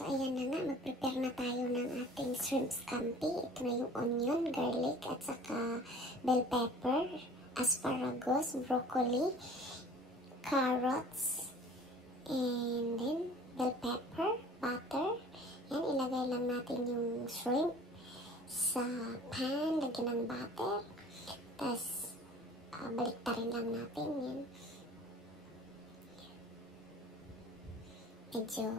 So, ayan na nga, mag-prepare na tayo ng ating shrimp scampi. Ito na yung onion, garlic, at saka bell pepper, asparagus, broccoli, carrots, and then bell pepper, butter. Yan, ilagay lang natin yung shrimp sa pan, lagyan ng butter. Tapos, baliktarin lang natin yan. Medyo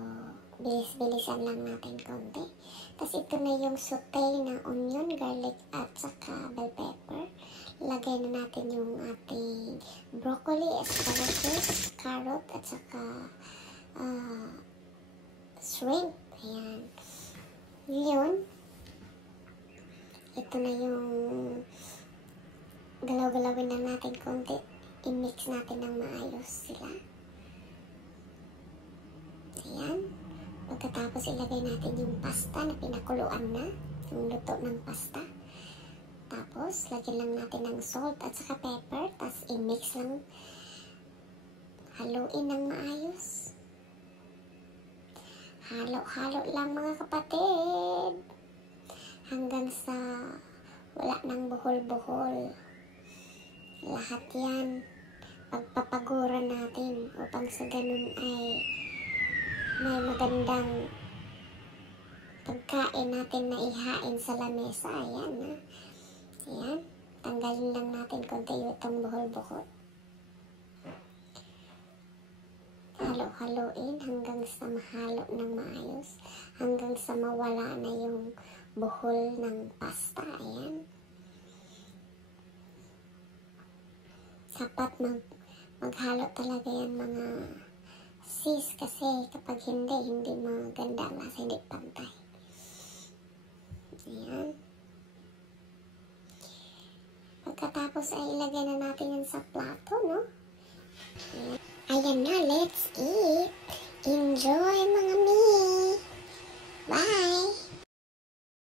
bilis-bilisan lang natin konti. Tapos ito na yung saute na onion, garlic, at saka bell pepper. Lagay na natin yung ating broccoli, asparagus, carrot, at saka shrimp. Ayan. Ngayon, ito na yung galaw-galawin na natin konti. I-mix natin ng maayos sila. Ayan. Pagkatapos ilagay natin yung pasta na pinakuluan na. Yung luto ng pasta. Tapos, lagyan lang natin ng salt at saka pepper. Tapos, i-mix lang. Haluin ng maayos. Halo-halo lang mga kapatid. Hanggang sa wala nang buhol-buhol. Lahat yan. Pagpapaguran natin upang sa ganun ay may magandang pagkain natin na ihain sa lamesa. Ayan ha. Ayan. Tanggalin lang natin konti itong buhol-buhol. Halo-haloin hanggang sa mahalo ng maayos. Hanggang sa mawala na yung buhol ng pasta. Ayan. Sapat maghalo talaga yan mga sis, kasi kapag hindi maganda ang lasa, hindi pantay. Ayan. Pagkatapos ay ilagay na natin yan sa plato, no? Ayan na, let's eat!